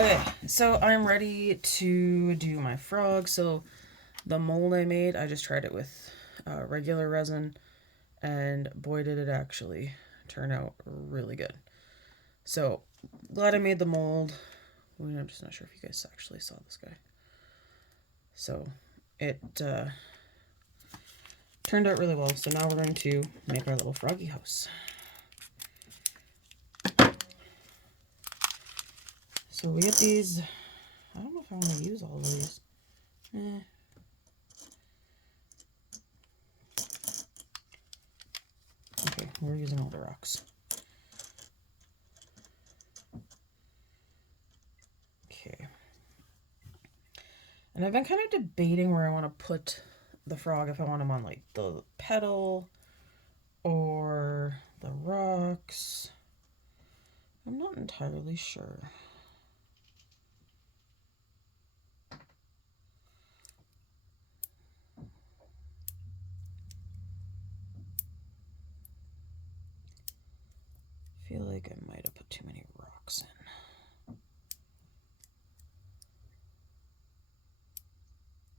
Okay, so I'm ready to do my frog. So the mold I made, I just tried it with regular resin, and boy, did it actually turn out really good. So glad I made the mold. I'm just not sure if you guys actually saw this guy. So it turned out really well. So now we're going to make our little froggy house. So we get these. I don't know if I want to use all of these. Okay, we're using all the rocks. Okay. And I've been kind of debating where I want to put the frog, if I want him on like the pedal or the rocks. I'm not entirely sure. I feel like I might have put too many rocks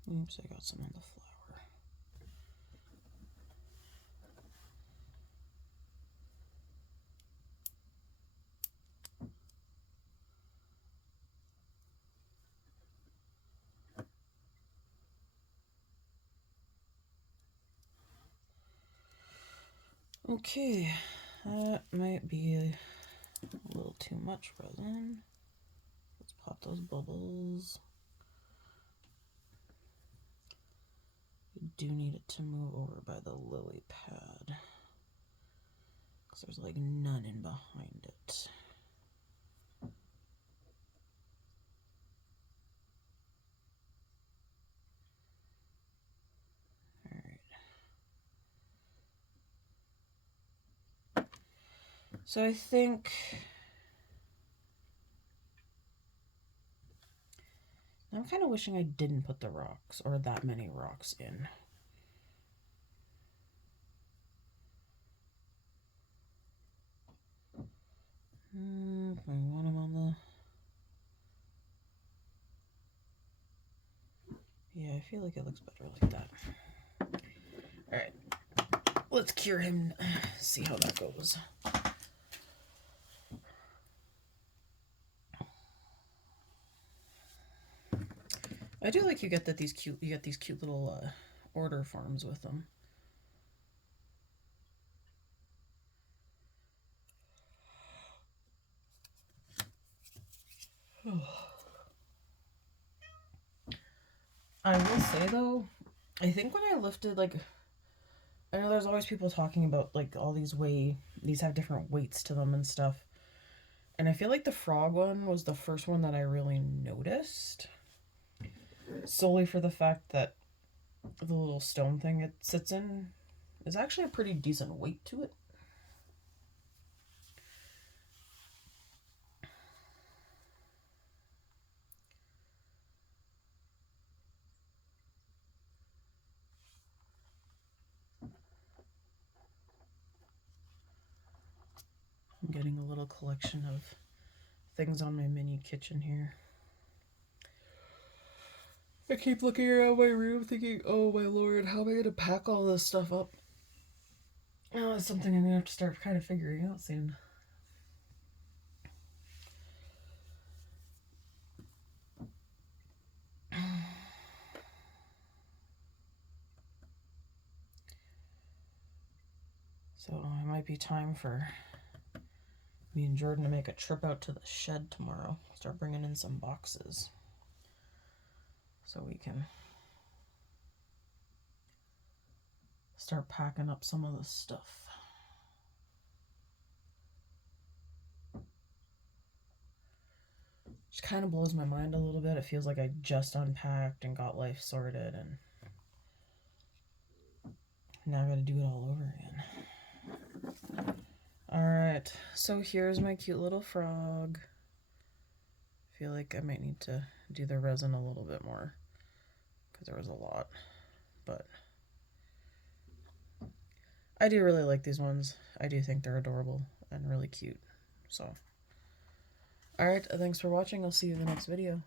in. Oops, I got some on the flower. Okay, that might be a little too much resin. Let's pop those bubbles. We do need it to move over by the lily pad, because there's like none in behind it. So I think I'm kind of wishing I didn't put the rocks or that many rocks in. I want them on the... Yeah, I feel like it looks better like that. Alright, let's cure him, see how that goes. I do like you get these cute little order forms with them. I will say though, I think when I lifted, like, I know there's always people talking about like all these these have different weights to them and stuff. And I feel like the frog one was the first one that I really noticed. Solely for the fact that the little stone thing it sits in is actually a pretty decent weight to it. I'm getting a little collection of things on my mini kitchen here. I keep looking around my room thinking, oh my lord, how am I going to pack all this stuff up? Oh, that's something I'm going to have to start kind of figuring out soon. So it might be time for me and Jordan to make a trip out to the shed tomorrow. Start bringing in some boxes so we can start packing up some of the stuff. Which kind of blows my mind a little bit. It feels like I just unpacked and got life sorted, and now I gotta do it all over again. Alright, so here's my cute little frog. I feel like I might need to do the resin a little bit more because there was a lot, but I do really like these ones. I do think they're adorable and really cute. So, Alright, thanks for watching. I'll see you in the next video.